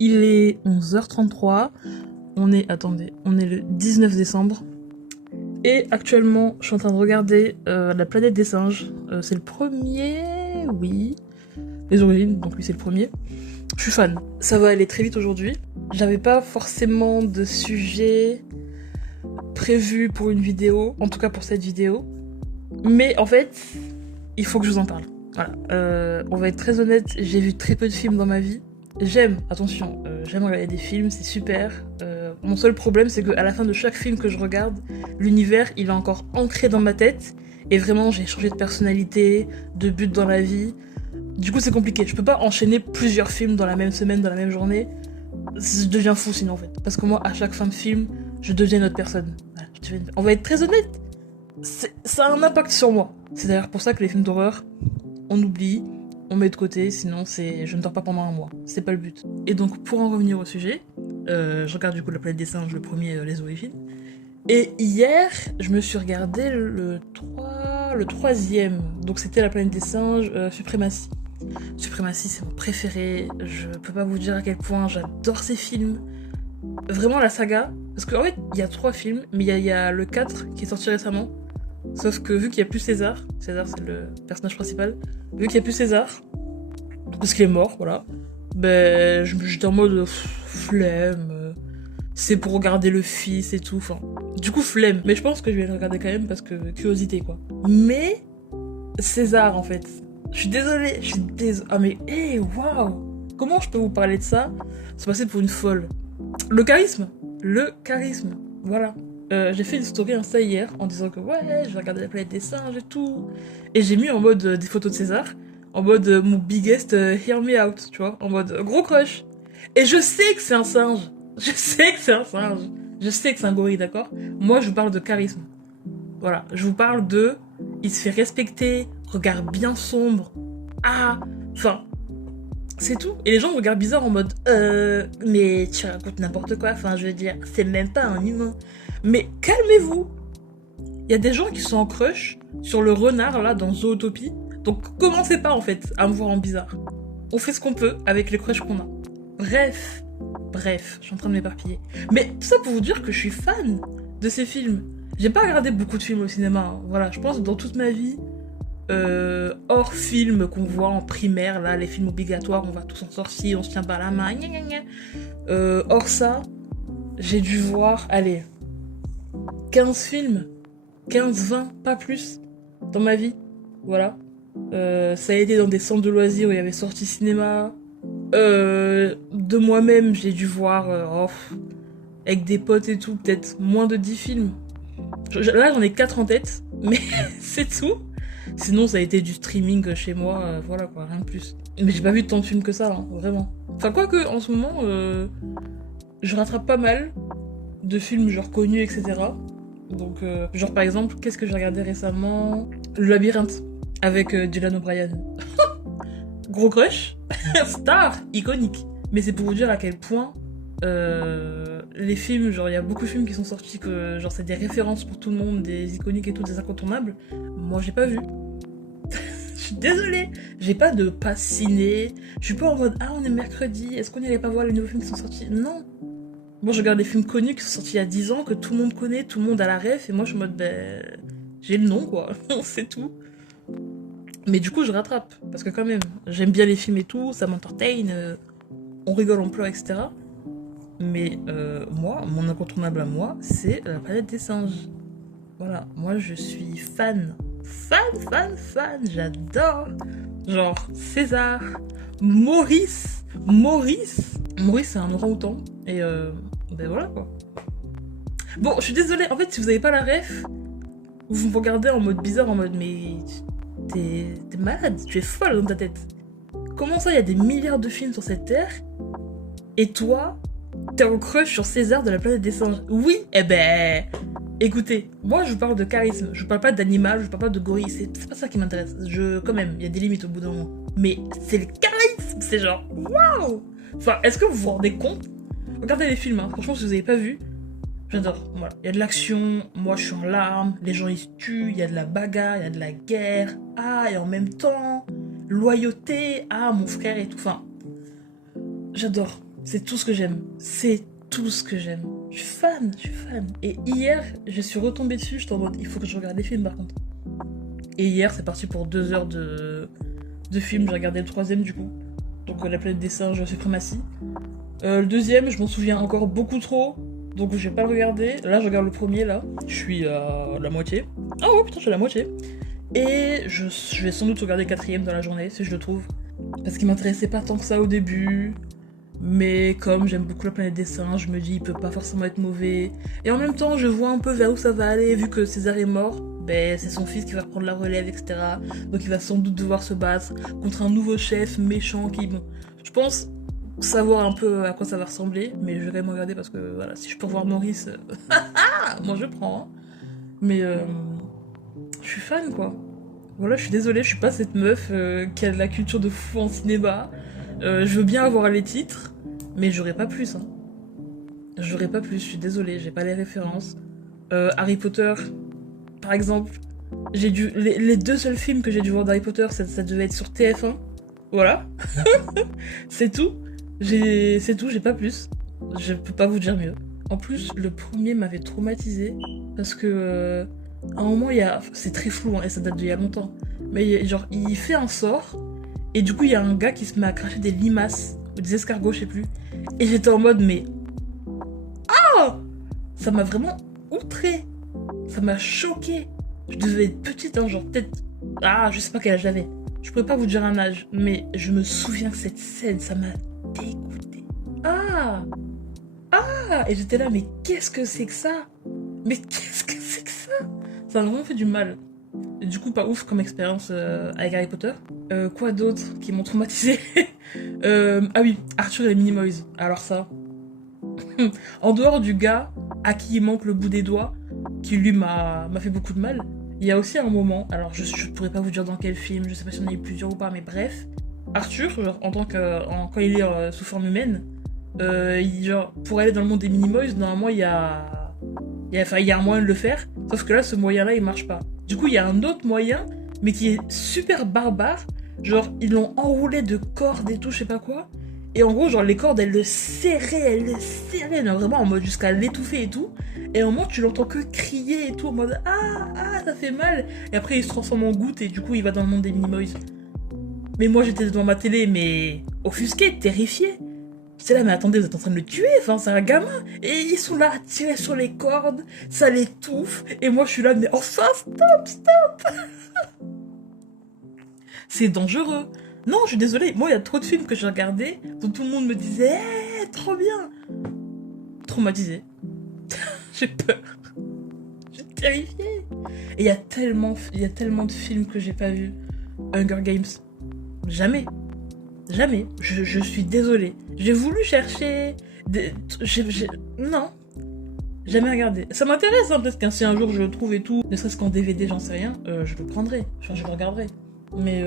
Il est 11h33. Attendez, on est le 19 décembre. Et actuellement, je suis en train de regarder La planète des singes. C'est le premier, oui. Les origines, donc lui c'est le premier. Je suis fan. Ça va aller très vite aujourd'hui. J'avais pas forcément de sujet prévu pour une vidéo, en tout cas pour cette vidéo. Mais en fait, il faut que je vous en parle. Voilà. On va être très honnête, j'ai vu très peu de films dans ma vie. J'aime regarder des films, c'est super. Mon seul problème, c'est qu'à la fin de chaque film que je regarde, l'univers, il est encore ancré dans ma tête. Et vraiment, j'ai changé de personnalité, de but dans la vie. Du coup, c'est compliqué. Je peux pas enchaîner plusieurs films dans la même semaine, dans la même journée. Je deviens fou sinon, en fait. Parce que moi, à chaque fin de film, je deviens une autre personne. Voilà, On va être très honnête. Ça a un impact sur moi. C'est d'ailleurs pour ça que les films d'horreur, on oublie, on met de côté, sinon je ne dors pas pendant un mois. C'est pas le but. Et donc, pour en revenir au sujet, je regarde du coup La planète des singes, le premier, Les origines. Et hier, je me suis regardé le troisième. Donc c'était La planète des singes, Suprématie. Suprématie, c'est mon préféré. Je peux pas vous dire à quel point j'adore ces films. Vraiment la saga. Parce qu'en fait, il y a 3 films, mais il y a le 4 qui est sorti récemment. Sauf que vu qu'il n'y a plus César c'est le personnage principal, vu qu'il n'y a plus César, parce qu'il est mort, voilà, ben j'étais en mode flemme, c'est pour regarder le fils et tout, enfin, du coup flemme, mais je pense que je vais le regarder quand même parce que curiosité quoi. Mais César en fait, je suis désolée, ah mais waouh, comment je peux vous parler de ça se passer pour une folle. Le charisme, voilà. J'ai fait une story Insta hier en disant que ouais, je vais regarder La planète des singes et tout. Et j'ai mis en mode des photos de César, en mode mon biggest hear me out, tu vois, en mode gros crush. Et je sais que c'est un singe. Je sais que c'est un singe. Je sais que c'est un gorille, d'accord. Moi, je vous parle de charisme. Voilà, je vous parle de... Il se fait respecter, regard bien sombre. Ah, enfin, c'est tout. Et les gens me regardent bizarre en mode mais tu racontes n'importe quoi, enfin je veux dire, c'est même pas un humain. Mais calmez-vous. Il y a des gens qui sont en crush sur le renard là dans Zootopie. Donc commencez pas en fait à me voir en bizarre. On fait ce qu'on peut avec les crushs qu'on a. Bref, je suis en train de m'éparpiller. Mais tout ça pour vous dire que je suis fan de ces films. J'ai pas regardé beaucoup de films au cinéma, hein. Voilà, je pense que dans toute ma vie, hors film qu'on voit en primaire, là, les films obligatoires, on va tous en sortir, on se tient par la main, gna gna gna. Hors ça, j'ai dû voir, allez, 15 films, 15-20, pas plus, dans ma vie, voilà. Ça a été dans des centres de loisirs où il y avait sorties cinéma. De moi-même, j'ai dû voir, avec des potes et tout, peut-être moins de 10 films. Là, j'en ai 4 en tête, mais c'est tout. Sinon, ça a été du streaming chez moi, voilà quoi, rien de plus. Mais j'ai pas vu tant de films que ça, hein, vraiment. Enfin, quoique, en ce moment, je rattrape pas mal de films genre connus, etc. Donc, genre par exemple, qu'est-ce que j'ai regardé récemment? Le Labyrinthe, avec Dylan O'Brien. Gros crush, star, iconique. Mais c'est pour vous dire à quel point les films, genre il y a beaucoup de films qui sont sortis que genre c'est des références pour tout le monde, des iconiques et tout, des incontournables. Moi j'ai pas vu. Je suis désolée, j'ai pas de pass ciné. Je suis pas en mode ah on est mercredi, est-ce qu'on allait pas voir les nouveaux films qui sont sortis? Non. Moi je regarde des films connus qui sont sortis il y a 10 ans, que tout le monde connaît, tout le monde a la ref, et moi je suis en mode j'ai le nom quoi, c'est tout. Mais du coup je rattrape, parce que quand même, j'aime bien les films et tout, ça m'entertain, on rigole, on pleure, etc. Mais moi, mon incontournable à moi, c'est La planète des singes. Voilà, moi je suis fan. Fan, j'adore. Genre César, Maurice, c'est un orang-outan. Et ben voilà quoi. Bon, je suis désolée, en fait, si vous avez pas la ref, vous me regardez en mode bizarre, en mode mais t'es malade, tu es folle dans ta tête. Comment ça, il y a des milliards de films sur cette terre, et toi, t'es en crush sur César de La planète des singes? Oui, eh ben... Écoutez, moi je vous parle de charisme, je vous parle pas d'animal, je vous parle pas de gorille, c'est pas ça qui m'intéresse. Quand même, il y a des limites au bout d'un moment. Mais c'est le charisme, c'est genre, waouh. Enfin, est-ce que vous vous rendez compte? Regardez les films, hein. Franchement, si vous avez pas vu, j'adore. Voilà, il y a de l'action, moi je suis en larmes, les gens ils se tuent, il y a de la bagarre, il y a de la guerre, et en même temps, loyauté, mon frère et tout, enfin... J'adore. C'est tout ce que j'aime. C'est tout ce que j'aime. Je suis fan, je suis fan. Et hier, je suis retombée dessus, j'étais en mode, il faut que je regarde les films par contre. Et hier, c'est parti pour 2 heures de film, j'ai regardé le troisième du coup. Donc La planète des singes, Suprématie. Le deuxième, je m'en souviens encore beaucoup trop, donc je vais pas le regarder. Là, je regarde le premier, là. Je suis à la moitié. Ah oh putain, je suis à la moitié. Et je vais sans doute regarder le quatrième dans la journée, si je le trouve. Parce qu'il m'intéressait pas tant que ça au début. Mais comme j'aime beaucoup La planète des singes, je me dis il peut pas forcément être mauvais. Et en même temps, je vois un peu vers où ça va aller, vu que César est mort. Ben, c'est son fils qui va reprendre la relève, etc. Donc il va sans doute devoir se battre contre un nouveau chef méchant qui, bon, je pense savoir un peu à quoi ça va ressembler, mais je vais quand même regarder parce que voilà, si je peux revoir Maurice, moi je prends. Hein. Mais je suis fan quoi. Voilà, je suis désolée, je suis pas cette meuf qui a de la culture de fou en cinéma. Je veux bien avoir les titres, mais j'aurais pas plus. Hein. J'aurais pas plus, je suis désolée, j'ai pas les références. Harry Potter, par exemple, les 2 seuls films que j'ai dû voir d'Harry Potter, ça devait être sur TF1. Voilà. C'est tout. C'est tout, j'ai pas plus. Je peux pas vous dire mieux. En plus, le premier m'avait traumatisé parce que à un moment, c'est très flou hein, et ça date d'il y a longtemps. Mais genre, il fait un sort et du coup, il y a un gars qui se met à cracher des limaces ou des escargots, je sais plus. Et j'étais en mode, mais oh, ça m'a vraiment outré. Ça m'a choqué. Je devais être petite, hein, genre peut-être. Ah, je sais pas quel âge j'avais. Je pourrais pas vous dire un âge, mais je me souviens que cette scène, ça m'a dégoûté. Ah, et j'étais là, mais qu'est-ce que c'est que ça? Mais qu'est-ce que c'est que ça? Ça m'a vraiment fait du mal. Et du coup, pas ouf comme expérience avec Harry Potter. Quoi d'autre qui m'ont traumatisé? Ah oui, Arthur et les Minimoys. Alors ça, en dehors du gars à qui il manque le bout des doigts, qui lui m'a fait beaucoup de mal, il y a aussi un moment, alors je pourrais pas vous dire dans quel film, je sais pas si on en a eu plusieurs ou pas, mais bref, Arthur, genre, quand il est sous forme humaine, genre, pour aller dans le monde des Minimoys, normalement il y a un moyen de le faire, sauf que là, ce moyen-là, il marche pas. Du coup, il y a un autre moyen, mais qui est super barbare, genre, ils l'ont enroulé de cordes et tout, je sais pas quoi, et en gros, genre, les cordes, elles le serraient, non, vraiment en mode jusqu'à l'étouffer et tout. Et à un moment, tu l'entends que crier et tout, en mode ça fait mal. Et après, il se transforme en goutte et du coup, il va dans le monde des Minimoys. Mais moi, j'étais devant ma télé, mais offusquée, terrifiée. J'étais là, mais attendez, vous êtes en train de le tuer, enfin, c'est un gamin. Et ils sont là à tirer sur les cordes, ça l'étouffe. Et moi, je suis là, mais enfin, stop. C'est dangereux. Non, je suis désolée, moi, il y a trop de films que j'ai regardés dont tout le monde me disait, trop bien. Traumatisée. J'ai peur. J'ai terrifiée. Et il y a tellement de films que j'ai pas vus. Hunger Games. Jamais. Je suis désolée. J'ai voulu chercher. Non. Jamais regardé. Ça m'intéresse, hein, peut-être qu'un si un jour je le trouve et tout, ne serait-ce qu'en DVD, j'en sais rien, je le prendrai. Enfin, je le regarderai. Mais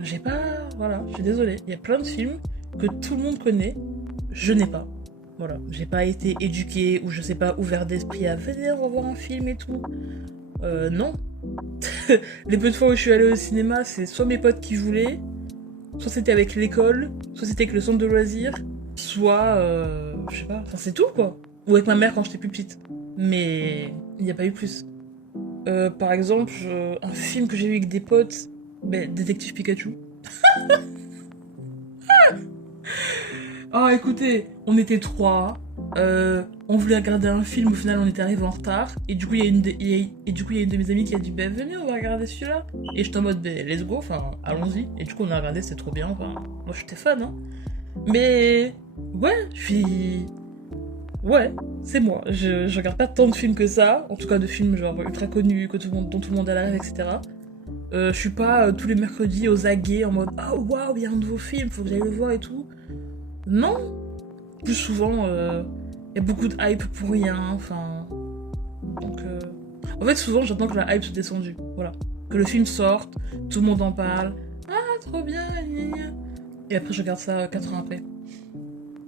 j'ai pas. Voilà, je suis désolée. Il y a plein de films que tout le monde connaît. Je n'ai pas. Voilà, j'ai pas été éduquée ou je sais pas ouvert d'esprit à venir revoir un film et tout. Non. Les peu de fois où je suis allée au cinéma, c'est soit mes potes qui voulaient, soit c'était avec l'école, soit c'était avec le centre de loisirs, soit je sais pas, enfin c'est tout quoi. Ou avec ma mère quand j'étais plus petite. Mais il n'y a pas eu plus. Par exemple, un film que j'ai vu avec des potes, Détective Pikachu. Oh, écoutez, on était 3. On voulait regarder un film, au final on était arrivé en retard. Et du coup, il y a une de mes amies qui a dit venez, on va regarder celui-là. Et j'étais en mode let's go, enfin allons-y. Et du coup, on a regardé, c'était trop bien. Enfin, moi j'étais fan, hein. Mais ouais, ouais, c'est moi. Je regarde pas tant de films que ça. En tout cas, de films genre ultra connus, dont tout le monde a la rêve, etc. Je suis pas tous les mercredis aux aguets en mode oh waouh, il y a un nouveau film, faut que j'aille le voir et tout. Non. Plus souvent, y a beaucoup de hype pour rien, enfin... Donc, en fait, souvent, j'attends que la hype soit descendue, voilà. Que le film sorte, tout le monde en parle. Ah, trop bien, gna gna. Et après, je regarde ça 4 ans après.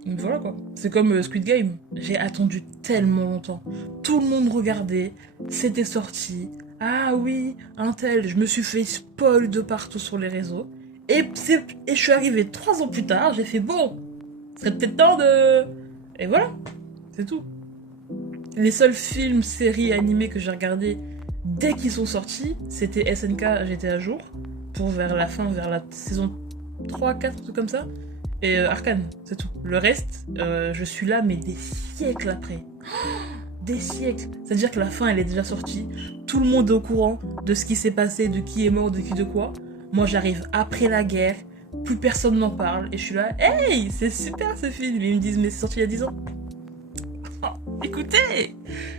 Donc voilà, quoi. C'est comme Squid Game. J'ai attendu tellement longtemps. Tout le monde regardait, c'était sorti. Ah oui, un tel, je me suis fait spoil de partout sur les réseaux. Et je suis arrivée 3 ans plus tard, j'ai fait bon... Ce serait peut-être temps de... Et voilà, c'est tout. Les seuls films, séries, animés que j'ai regardés dès qu'ils sont sortis, c'était SNK, j'étais à jour, pour vers la fin, vers la saison 3, 4, tout comme ça, et Arcane, c'est tout. Le reste, je suis là, mais des siècles après. Des siècles. C'est-à-dire que la fin, elle est déjà sortie, tout le monde est au courant de ce qui s'est passé, de qui est mort, de qui, de quoi. Moi, j'arrive après la guerre, plus personne n'en parle, et je suis là, hey, c'est super ce film. Et ils me disent, mais c'est sorti il y a 10 ans. Oh, écoutez,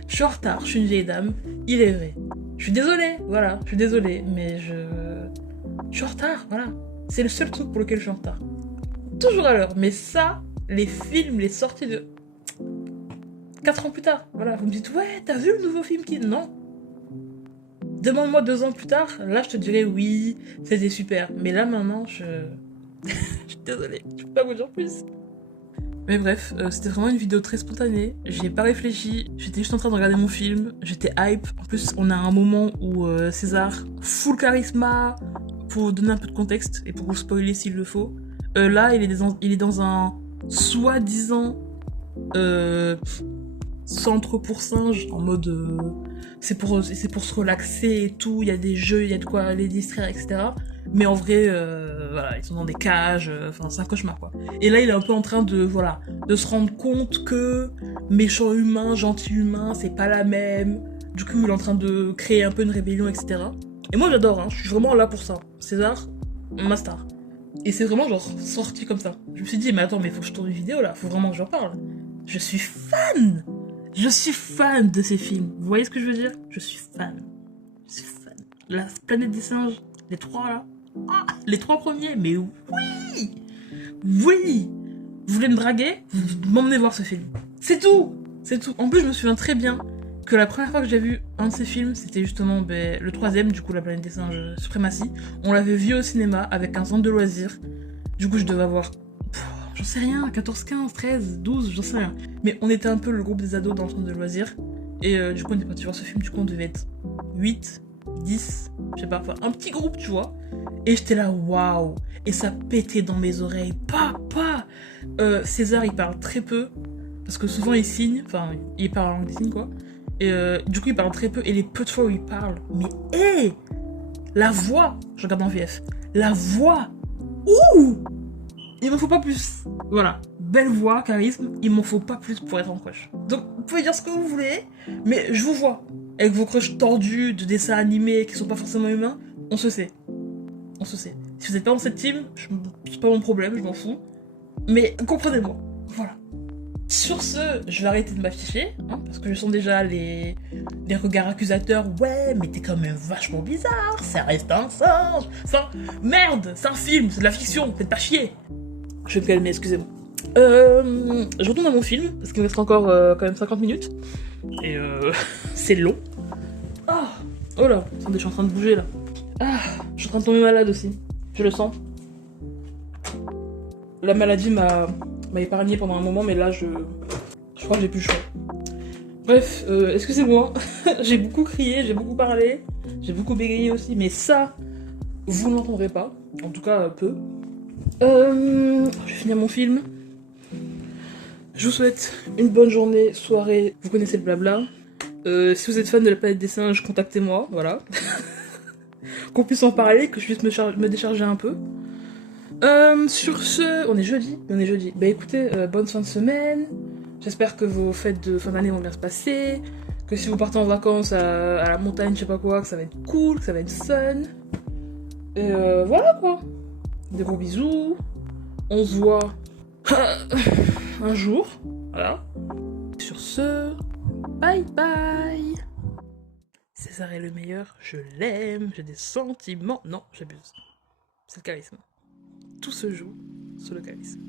je suis en retard, je suis une vieille dame, il est vrai. Je suis désolée, voilà, je suis désolée, mais je suis en retard, voilà. C'est le seul truc pour lequel je suis en retard. Toujours à l'heure, mais ça, les films, les sorties de 4 ans plus tard, voilà, vous me dites, ouais, t'as vu le nouveau film qui... Non. Demande-moi 2 ans plus tard, là je te dirais oui, c'était super. Mais là maintenant, je suis désolée, je peux pas vous dire plus. Mais bref, c'était vraiment une vidéo très spontanée, j'y ai pas réfléchi, j'étais juste en train de regarder mon film, j'étais hype. En plus, on a un moment où César, full charisma, pour donner un peu de contexte et pour vous spoiler s'il le faut. Là, il est dans un soi-disant centre pour singes, en mode c'est pour se relaxer et tout, il y a des jeux, il y a de quoi les distraire, etc. Mais en vrai, voilà, ils sont dans des cages, enfin c'est un cauchemar quoi. Et là il est un peu en train de, voilà, de se rendre compte que méchant humain, gentil humain, c'est pas la même. Du coup il est en train de créer un peu une rébellion, etc. Et moi j'adore, hein, je suis vraiment là pour ça. César, ma star. Et c'est vraiment genre sorti comme ça. Je me suis dit, mais attends, mais faut que je tourne une vidéo là, faut vraiment que j'en parle. Je suis fan! Je suis fan de ces films. Vous voyez ce que je veux dire? Je suis fan. Je suis fan. La planète des singes, les 3 là. Ah, les 3 premiers, mais oui! Oui! Vous voulez me draguer? Vous m'emmenez voir ce film. C'est tout! C'est tout. En plus, je me souviens très bien que la première fois que j'ai vu un de ces films, c'était justement le 3ème, du coup, La planète des singes, Suprématie. On l'avait vu au cinéma avec un centre de loisirs. Du coup, je devais avoir... J'en sais rien, 14, 15, 13, 12, j'en sais rien. Mais on était un peu le groupe des ados dans le centre de loisirs. Et du coup, on est parti voir ce film, du coup, on devait être 8, 10, je sais pas, enfin, un petit groupe, tu vois. Et j'étais là, waouh! Et ça pétait dans mes oreilles. Papa! César, il parle très peu. Parce que souvent, il signe. Enfin, il parle en langue des signes, quoi. Et du coup, il parle très peu. Et les peu de fois où il parle, mais hé! La voix! Je regarde en VF. La voix! Ouh! Il m'en faut pas plus. Voilà. Belle voix, charisme, il m'en faut pas plus pour être en crush. Donc, vous pouvez dire ce que vous voulez, mais je vous vois. Avec vos crushs tordus de dessins animés qui sont pas forcément humains, on se sait. On se sait. Si vous êtes pas dans cette team, c'est pas mon problème, je m'en fous. Mais comprenez-moi. Voilà. Sur ce, je vais arrêter de m'afficher, hein, parce que je sens déjà les regards accusateurs. Ouais, mais t'es quand même vachement bizarre, ça reste un singe. Enfin, merde, c'est un film, c'est de la fiction, faites pas chier. Je vais me calmer, excusez-moi. Je retourne à mon film, parce qu'il me reste encore quand même 50 minutes. Et c'est long. Ah, oh là, attendez, je suis en train de bouger là. Ah, je suis en train de tomber malade aussi. Je le sens. La maladie m'a épargné pendant un moment, mais là, je crois que j'ai plus le choix. Bref, excusez-moi. J'ai beaucoup crié, j'ai beaucoup parlé, j'ai beaucoup bégayé aussi, mais ça, vous n'entendrez pas. En tout cas, peu. Je vais finir mon film. Je vous souhaite une bonne journée, soirée, vous connaissez le blabla. Si vous êtes fan de la planète des singes, contactez-moi, voilà. Qu'on puisse en parler, que je puisse me décharger un peu. Sur ce, on est jeudi. Bah écoutez, bonne fin de semaine. J'espère que vos fêtes de fin d'année vont bien se passer. Que si vous partez en vacances à la montagne, je sais pas quoi, que ça va être cool, que ça va être fun. Et voilà quoi. Des gros bisous. On se voit un jour. Voilà. Sur ce, bye bye. César est le meilleur, je l'aime, j'ai des sentiments. Non, j'abuse. C'est le charisme. Tout se joue sur le charisme.